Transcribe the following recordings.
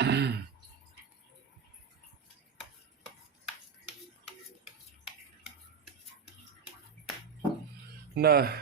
Nah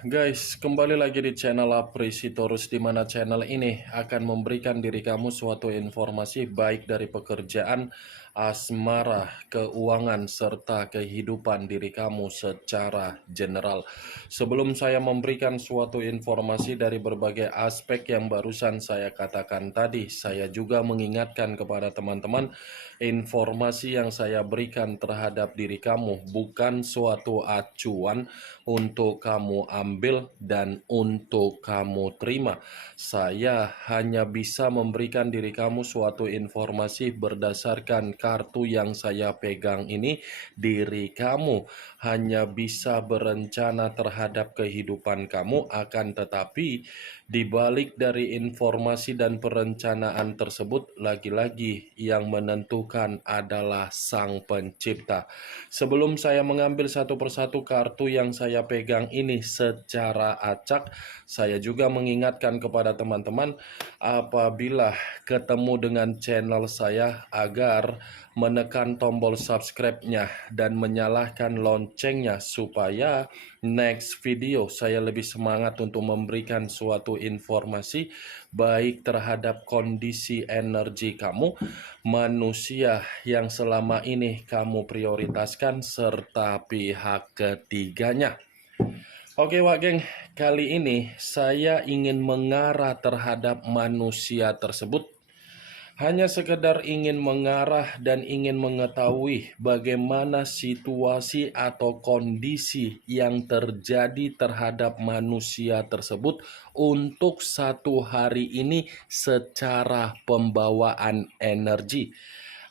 guys, kembali lagi di channel Apresitorus, di mana channel ini akan memberikan diri kamu suatu informasi baik dari pekerjaan, asmara, keuangan, serta kehidupan diri kamu secara general. Sebelum saya memberikan suatu informasi dari berbagai aspek yang barusan saya katakan tadi, saya juga mengingatkan kepada teman-teman, informasi yang saya berikan terhadap diri kamu bukan suatu acuan untuk kamu ambil dan untuk kamu terima. Saya hanya bisa memberikan diri kamu suatu informasi berdasarkan kartu yang saya pegang ini. Diri kamu hanya bisa berencana terhadap kehidupan kamu, akan tetapi di balik dari informasi dan perencanaan tersebut, lagi-lagi yang menentukan adalah Sang Pencipta. Sebelum saya mengambil satu persatu kartu yang saya pegang ini secara acak, saya juga mengingatkan kepada teman-teman apabila ketemu dengan channel saya agar menekan tombol subscribe-nya dan menyalakan loncengnya supaya next video saya lebih semangat untuk memberikan suatu informasi baik terhadap kondisi energi kamu, manusia yang selama ini kamu prioritaskan, serta pihak ketiganya. Oke Wak Geng, kali ini saya ingin mengarah terhadap manusia tersebut. Hanya sekedar ingin mengarah dan ingin mengetahui bagaimana situasi atau kondisi yang terjadi terhadap manusia tersebut untuk satu hari ini secara pembawaan energi.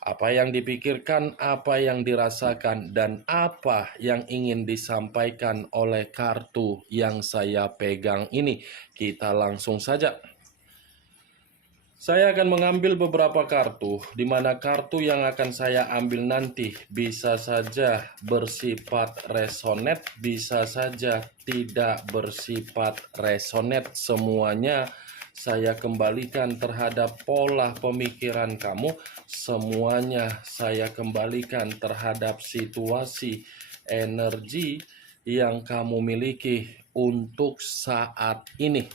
Apa yang dipikirkan, apa yang dirasakan, dan apa yang ingin disampaikan oleh kartu yang saya pegang ini. Kita langsung saja. Saya akan mengambil beberapa kartu, di mana kartu yang akan saya ambil nanti bisa saja bersifat resonate, bisa saja tidak bersifat resonate. Semuanya saya kembalikan terhadap pola pemikiran kamu, semuanya saya kembalikan terhadap situasi energi yang kamu miliki untuk saat ini.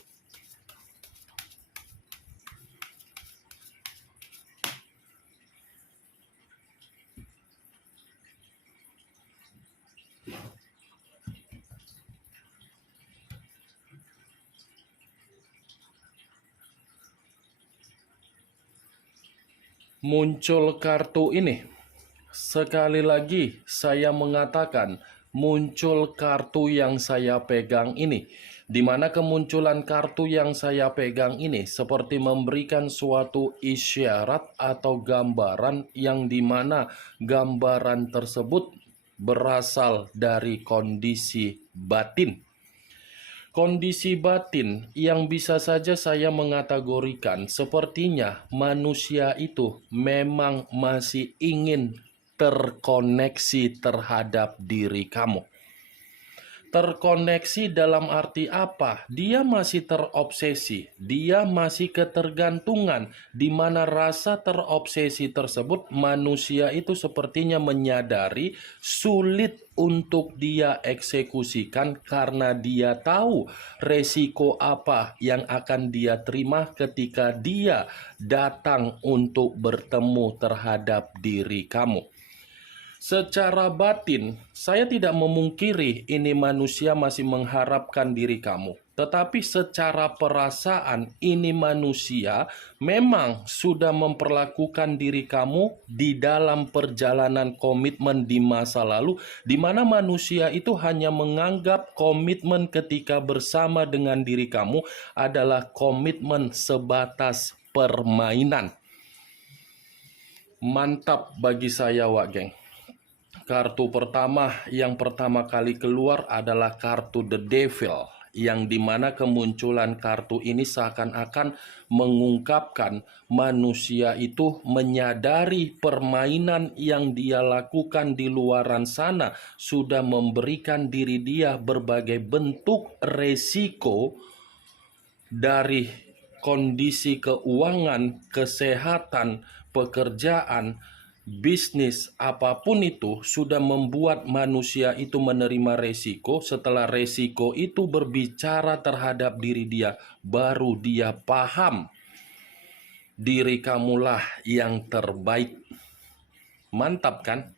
Muncul kartu ini. Sekali lagi saya mengatakan muncul kartu yang saya pegang ini, di mana kemunculan kartu yang saya pegang ini seperti memberikan suatu isyarat atau gambaran yang dimana gambaran tersebut berasal dari kondisi batin. Kondisi batin yang bisa saja saya mengategorikan sepertinya manusia itu memang masih ingin terkoneksi terhadap diri kamu. Terkoneksi dalam arti apa? Dia masih terobsesi, dia masih ketergantungan, di mana rasa terobsesi tersebut manusia itu sepertinya menyadari sulit untuk dia eksekusikan karena dia tahu resiko apa yang akan dia terima ketika dia datang untuk bertemu terhadap diri kamu. Secara batin, saya tidak memungkiri ini manusia masih mengharapkan diri kamu. Tetapi secara perasaan, ini manusia memang sudah memperlakukan diri kamu di dalam perjalanan komitmen di masa lalu, di mana manusia itu hanya menganggap komitmen ketika bersama dengan diri kamu adalah komitmen sebatas permainan. Mantap bagi saya, Wak Geng. Kartu pertama yang pertama kali keluar adalah kartu The Devil, yang dimana kemunculan kartu ini seakan-akan mengungkapkan manusia itu menyadari permainan yang dia lakukan di luaran sana sudah memberikan diri dia berbagai bentuk resiko dari kondisi keuangan, kesehatan, pekerjaan, bisnis, apapun itu sudah membuat manusia itu menerima resiko. Setelah resiko itu berbicara terhadap diri dia, baru dia paham diri kamulah yang terbaik. Mantap kan?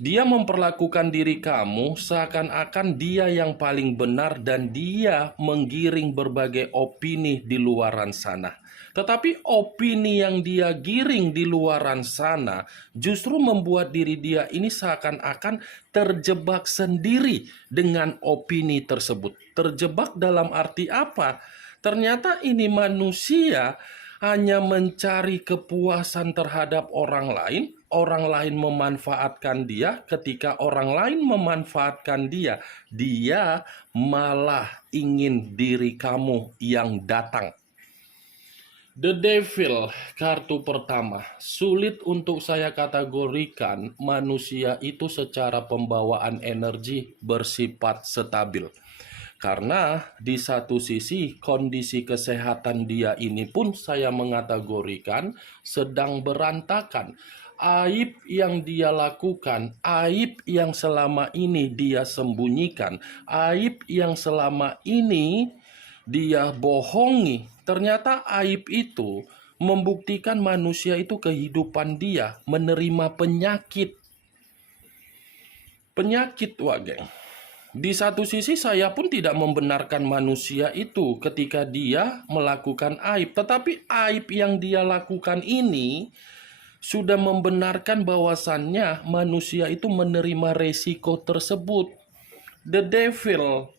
Dia memperlakukan diri kamu seakan-akan dia yang paling benar dan dia menggiring berbagai opini di luaran sana. Tetapi opini yang dia giring di luaran sana justru membuat diri dia ini seakan-akan terjebak sendiri dengan opini tersebut. Terjebak dalam arti apa? Ternyata ini manusia hanya mencari kepuasan terhadap orang lain memanfaatkan dia, ketika orang lain memanfaatkan dia, dia malah ingin diri kamu yang datang. The Devil, kartu pertama. Sulit untuk saya kategorikan manusia itu secara pembawaan energi bersifat stabil. Karena di satu sisi kondisi kesehatan dia ini pun saya mengategorikan sedang berantakan. Aib yang dia lakukan, aib yang selama ini dia sembunyikan, aib yang selama ini dia bohongi. Ternyata aib itu membuktikan manusia itu kehidupan dia menerima penyakit. Penyakit, wah geng. Di satu sisi saya pun tidak membenarkan manusia itu ketika dia melakukan aib. Tetapi aib yang dia lakukan ini sudah membenarkan bahwasannya manusia itu menerima resiko tersebut. The Devil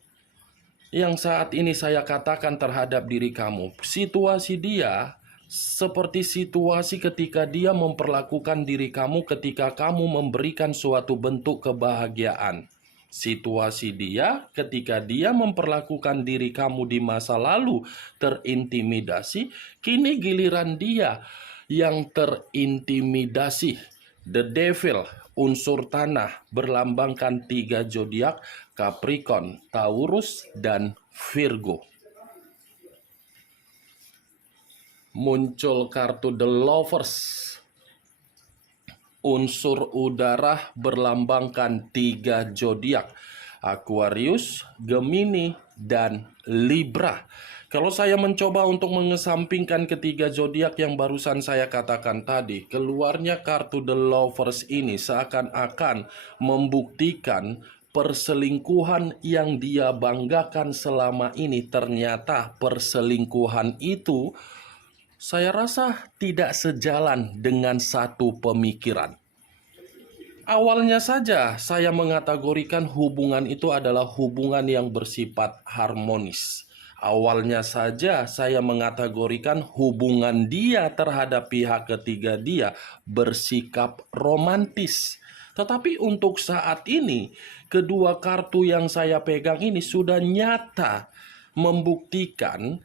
yang saat ini saya katakan terhadap diri kamu. Situasi dia seperti situasi ketika dia memperlakukan diri kamu ketika kamu memberikan suatu bentuk kebahagiaan. Situasi dia ketika dia memperlakukan diri kamu di masa lalu terintimidasi, kini giliran dia yang terintimidasi. The Devil, unsur tanah, berlambangkan 3 zodiak, Capricorn, Taurus, dan Virgo. Muncul kartu The Lovers. Unsur udara berlambangkan 3 zodiak, Aquarius, Gemini, dan Libra. Kalau saya mencoba untuk mengesampingkan ketiga zodiak yang barusan saya katakan tadi, keluarnya kartu The Lovers ini seakan-akan membuktikan perselingkuhan yang dia banggakan selama ini. Ternyata perselingkuhan itu saya rasa tidak sejalan dengan satu pemikiran. Awalnya saja saya mengategorikan hubungan itu adalah hubungan yang bersifat harmonis. Awalnya saja saya mengategorikan hubungan dia terhadap pihak ketiga dia bersikap romantis. Tetapi untuk saat ini, kedua kartu yang saya pegang ini sudah nyata membuktikan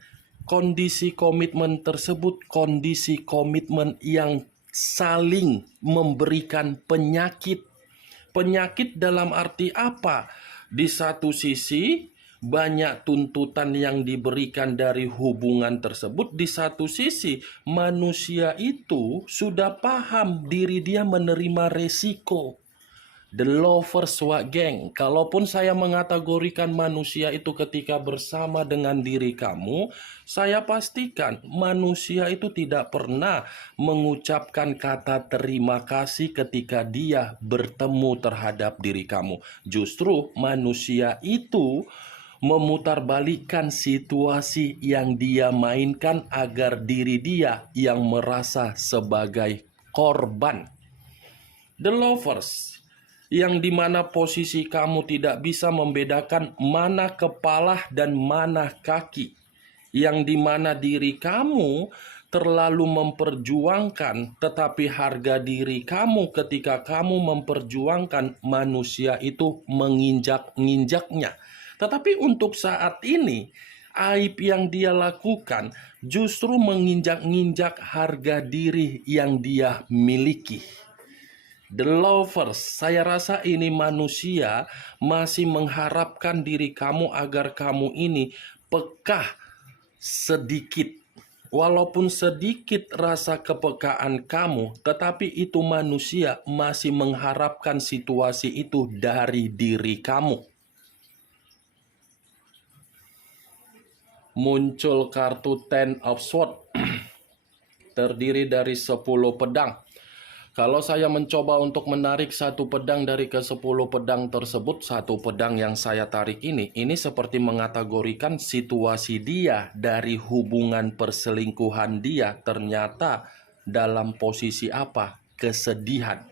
kondisi komitmen tersebut, kondisi komitmen yang saling memberikan penyakit. Penyakit dalam arti apa? Di satu sisi banyak tuntutan yang diberikan dari hubungan tersebut. Di satu sisi manusia itu sudah paham diri dia menerima resiko. The Lovers, wak geng. Kalaupun saya mengategorikan manusia itu ketika bersama dengan diri kamu, saya pastikan manusia itu tidak pernah mengucapkan kata terima kasih ketika dia bertemu terhadap diri kamu. Justru manusia itu memutarbalikkan situasi yang dia mainkan agar diri dia yang merasa sebagai korban. The Lovers, yang dimana posisi kamu tidak bisa membedakan mana kepala dan mana kaki, yang dimana diri kamu terlalu memperjuangkan, tetapi harga diri kamu ketika kamu memperjuangkan manusia itu menginjak-injaknya. Tetapi untuk saat ini, aib yang dia lakukan justru menginjak-injak harga diri yang dia miliki. The Lovers, saya rasa ini manusia masih mengharapkan diri kamu agar kamu ini peka sedikit. Walaupun sedikit rasa kepekaan kamu, tetapi itu manusia masih mengharapkan situasi itu dari diri kamu. Muncul kartu Ten of Swords, terdiri dari 10 pedang. Kalau saya mencoba untuk menarik satu pedang dari ke-10 pedang tersebut, satu pedang yang saya tarik ini seperti mengategorikan situasi dia dari hubungan perselingkuhan dia ternyata dalam posisi apa? Kesedihan.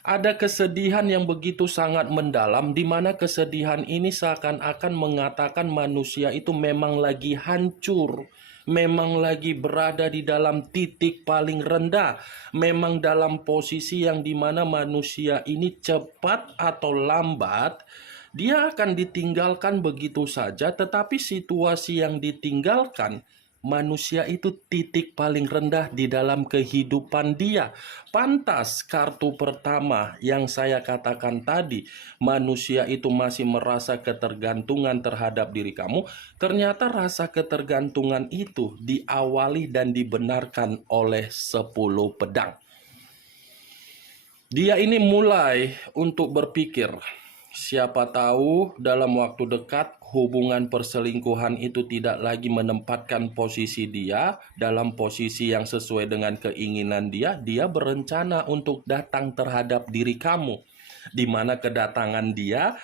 Ada kesedihan yang begitu sangat mendalam, di mana kesedihan ini seakan-akan mengatakan manusia itu memang lagi hancur, memang lagi berada di dalam titik paling rendah, memang dalam posisi yang dimana manusia ini cepat atau lambat, dia akan ditinggalkan begitu saja, tetapi situasi yang ditinggalkan, manusia itu titik paling rendah di dalam kehidupan dia. Pantas kartu pertama yang saya katakan tadi, manusia itu masih merasa ketergantungan terhadap diri kamu. Ternyata rasa ketergantungan itu diawali dan dibenarkan oleh 10 pedang. Dia ini mulai untuk berpikir, siapa tahu dalam waktu dekat hubungan perselingkuhan itu tidak lagi menempatkan posisi dia dalam posisi yang sesuai dengan keinginan dia. Dia berencana untuk datang terhadap diri kamu. Di mana kedatangan dia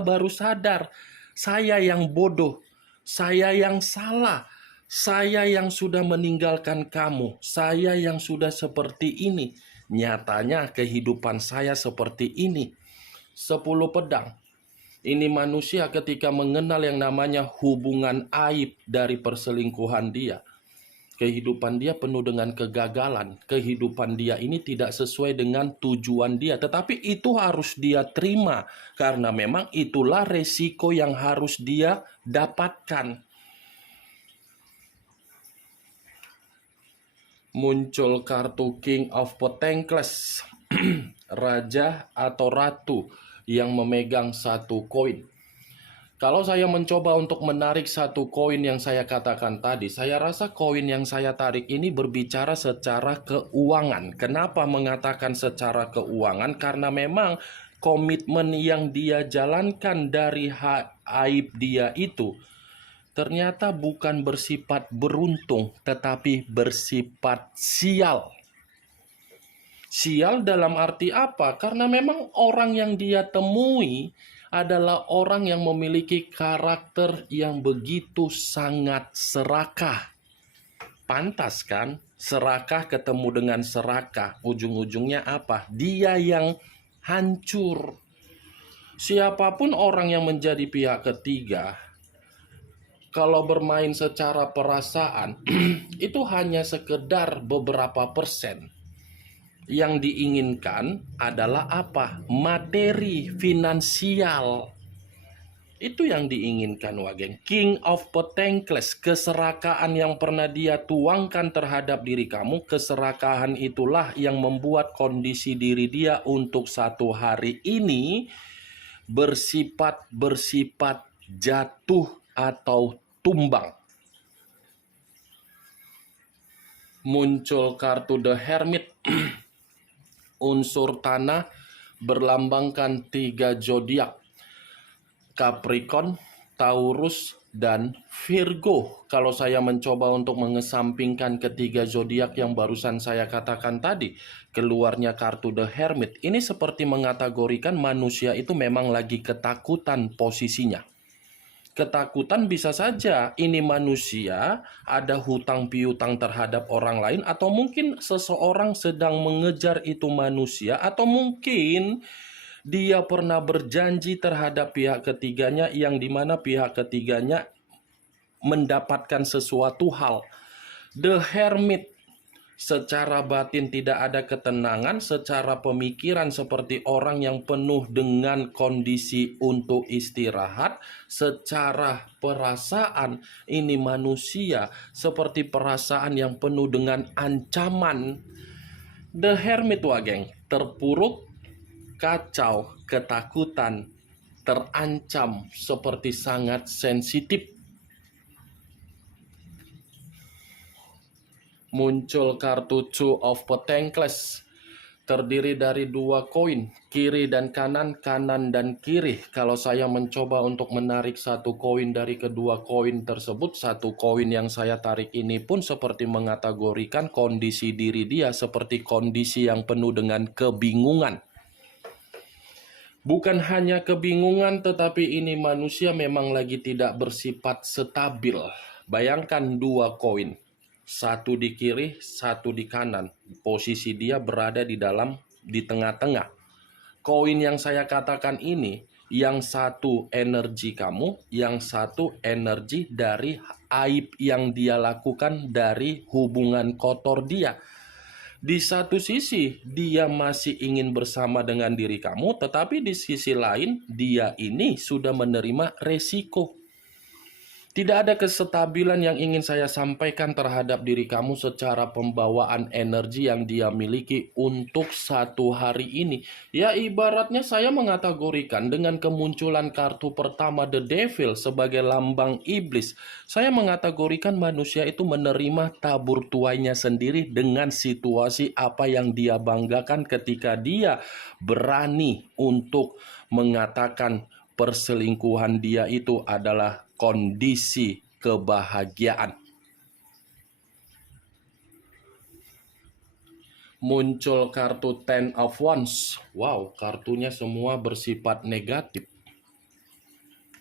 baru sadar, saya yang bodoh, saya yang salah, saya yang sudah meninggalkan kamu, saya yang sudah seperti ini. Nyatanya kehidupan saya seperti ini. 10 pedang. Ini manusia ketika mengenal yang namanya hubungan aib dari perselingkuhan dia. Kehidupan dia penuh dengan kegagalan. Kehidupan dia ini tidak sesuai dengan tujuan dia. Tetapi itu harus dia terima. Karena memang itulah resiko yang harus dia dapatkan. Muncul kartu King of Pentacles, raja atau ratu yang memegang satu koin. Kalau saya mencoba untuk menarik satu koin yang saya katakan tadi, saya rasa koin yang saya tarik ini berbicara secara keuangan. Kenapa mengatakan secara keuangan? Karena memang komitmen yang dia jalankan dari aib dia itu ternyata bukan bersifat beruntung, tetapi bersifat sial. Sial dalam arti apa? Karena memang orang yang dia temui adalah orang yang memiliki karakter yang begitu sangat serakah. Pantas kan? Serakah ketemu dengan serakah. Ujung-ujungnya apa? Dia yang hancur. Siapapun orang yang menjadi pihak ketiga, kalau bermain secara perasaan, itu hanya sekedar beberapa persen. Yang diinginkan adalah apa? Materi, finansial. Itu yang diinginkan, Wageng. King of Pentacles, keserakaan yang pernah dia tuangkan terhadap diri kamu, keserakahan itulah yang membuat kondisi diri dia untuk satu hari ini bersifat jatuh atau tumbang. Muncul kartu The Hermit, unsur tanah, berlambangkan 3 zodiak, Capricorn, Taurus, dan Virgo. Kalau saya mencoba untuk mengesampingkan ketiga zodiak yang barusan saya katakan tadi, keluarnya kartu The Hermit, ini seperti mengategorikan manusia itu memang lagi ketakutan posisinya. Ketakutan bisa saja ini manusia ada hutang piutang terhadap orang lain, atau mungkin seseorang sedang mengejar itu manusia, atau mungkin dia pernah berjanji terhadap pihak ketiganya yang dimana pihak ketiganya mendapatkan sesuatu hal. The Hermit, secara batin tidak ada ketenangan, secara pemikiran seperti orang yang penuh dengan kondisi untuk istirahat, secara perasaan ini manusia seperti perasaan yang penuh dengan ancaman. The Hermit, Wageng, terpuruk, kacau, ketakutan, terancam, seperti sangat sensitif. Muncul kartu Two of Pentacles. Terdiri dari dua koin, kiri dan kanan, kanan dan kiri. Kalau saya mencoba untuk menarik satu koin dari kedua koin tersebut, satu koin yang saya tarik ini pun seperti mengategorikan kondisi diri dia seperti kondisi yang penuh dengan kebingungan. Bukan hanya kebingungan, tetapi ini manusia memang lagi tidak bersifat stabil. Bayangkan dua koin. Satu di kiri, satu di kanan. Posisi dia berada di tengah-tengah. Koin yang saya katakan ini, yang satu energi kamu, yang satu energi dari aib yang dia lakukan dari hubungan kotor dia. Di satu sisi, dia masih ingin bersama dengan diri kamu, tetapi di sisi lain, dia ini sudah menerima resiko. Tidak ada kestabilan yang ingin saya sampaikan terhadap diri kamu secara pembawaan energi yang dia miliki untuk satu hari ini. Ya, ibaratnya saya mengategorikan dengan kemunculan kartu pertama The Devil sebagai lambang iblis. Saya mengategorikan manusia itu menerima tabur tuainya sendiri dengan situasi apa yang dia banggakan ketika dia berani untuk mengatakan perselingkuhan dia itu adalah kondisi kebahagiaan. Muncul kartu Ten of Wands. Wow, kartunya semua bersifat negatif.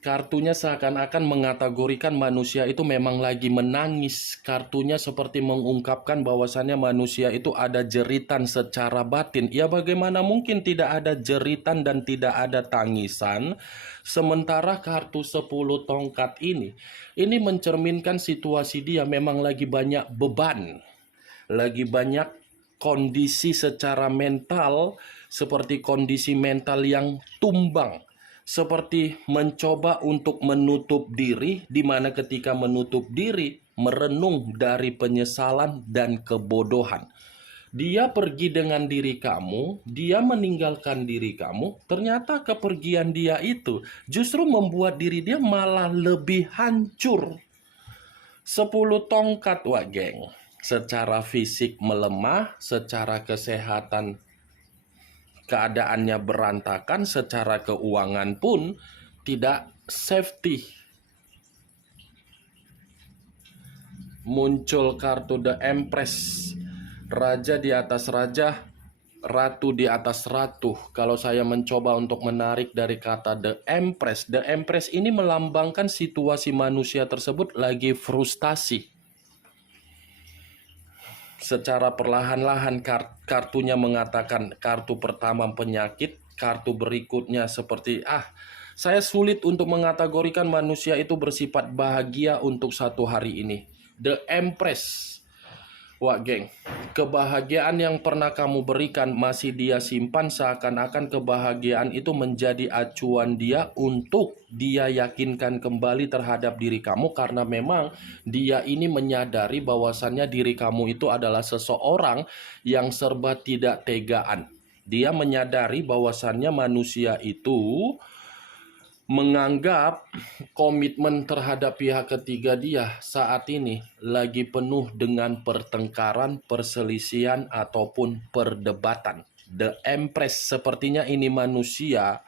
Kartunya seakan-akan mengategorikan manusia itu memang lagi menangis. Kartunya seperti mengungkapkan bahwasannya manusia itu ada jeritan secara batin. Ya, bagaimana mungkin tidak ada jeritan dan tidak ada tangisan? Sementara kartu 10 tongkat ini mencerminkan situasi dia memang lagi banyak beban. Lagi banyak kondisi secara mental, seperti kondisi mental yang tumbang. Seperti mencoba untuk menutup diri, di mana ketika menutup diri, merenung dari penyesalan dan kebodohan. Dia pergi dengan diri kamu, dia meninggalkan diri kamu, ternyata kepergian dia itu justru membuat diri dia malah lebih hancur. 10 tongkat, wak geng. Secara fisik melemah, secara kesehatan keadaannya berantakan, secara keuangan pun tidak safety. Muncul kartu The Empress. Raja di atas raja, ratu di atas ratu. Kalau saya mencoba untuk menarik dari kata The Empress ini melambangkan situasi manusia tersebut lagi frustasi. Secara perlahan-lahan kartunya mengatakan kartu pertama penyakit, kartu berikutnya seperti saya sulit untuk mengategorikan manusia itu bersifat bahagia untuk satu hari ini. The Empress. Wah geng, kebahagiaan yang pernah kamu berikan masih dia simpan, seakan-akan kebahagiaan itu menjadi acuan dia untuk dia yakinkan kembali terhadap diri kamu, karena memang dia ini menyadari bahwasannya diri kamu itu adalah seseorang yang serba tidak tegaan. Dia menyadari bahwasannya manusia itu menganggap komitmen terhadap pihak ketiga dia saat ini lagi penuh dengan pertengkaran, perselisihan, ataupun perdebatan. The Empress, sepertinya ini manusia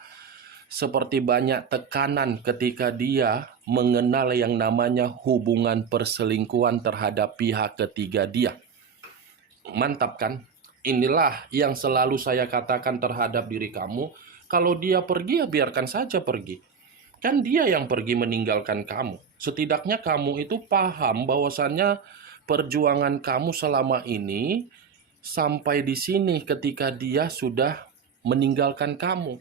seperti banyak tekanan ketika dia mengenal yang namanya hubungan perselingkuhan terhadap pihak ketiga dia. Mantap kan? Inilah yang selalu saya katakan terhadap diri kamu. Kalau dia pergi, ya biarkan saja pergi. Kan dia yang pergi meninggalkan kamu. Setidaknya kamu itu paham bahwasannya perjuangan kamu selama ini sampai di sini ketika dia sudah meninggalkan kamu.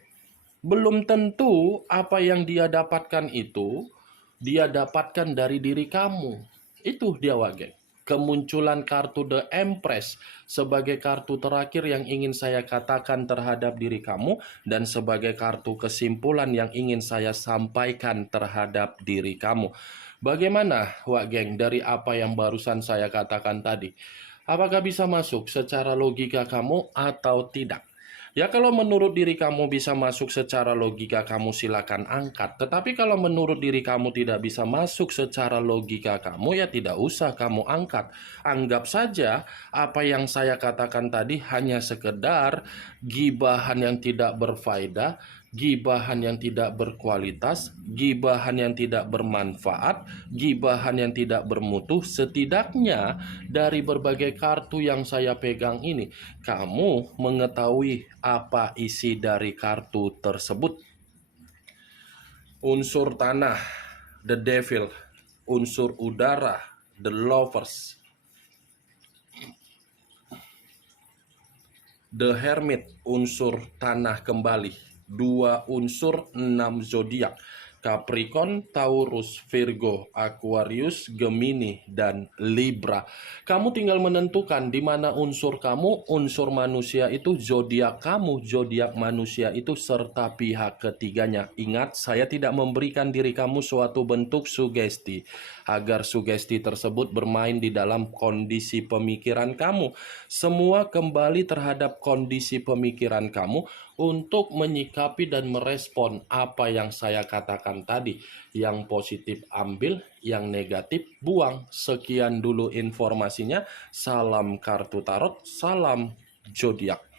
Belum tentu apa yang dia dapatkan itu dia dapatkan dari diri kamu. Itu dia, wage. Kemunculan kartu The Empress sebagai kartu terakhir yang ingin saya katakan terhadap diri kamu, dan sebagai kartu kesimpulan yang ingin saya sampaikan terhadap diri kamu. Bagaimana, wak geng, dari apa yang barusan saya katakan tadi? Apakah bisa masuk secara logika kamu atau tidak? Ya kalau menurut diri kamu bisa masuk secara logika, kamu silakan angkat. Tetapi kalau menurut diri kamu tidak bisa masuk secara logika kamu, ya tidak usah kamu angkat. Anggap saja apa yang saya katakan tadi hanya sekedar gibahan yang tidak berfaedah, gibahan yang tidak berkualitas, gibahan yang tidak bermanfaat, gibahan yang tidak bermutu. Setidaknya dari berbagai kartu yang saya pegang ini, kamu mengetahui apa isi dari kartu tersebut. Unsur tanah, the devil. Unsur udara, the lovers. The hermit, unsur tanah kembali. 2 unsur 6 zodiak. Capricorn, Taurus, Virgo, Aquarius, Gemini, dan Libra. Kamu tinggal menentukan di mana unsur kamu, unsur manusia itu, zodiak kamu, zodiak manusia itu, serta pihak ketiganya. Ingat, saya tidak memberikan diri kamu suatu bentuk sugesti, agar sugesti tersebut bermain di dalam kondisi pemikiran kamu. Semua kembali terhadap kondisi pemikiran kamu untuk menyikapi dan merespon apa yang saya katakan tadi. Yang positif ambil, yang negatif buang. Sekian dulu informasinya. Salam kartu tarot, salam zodiak.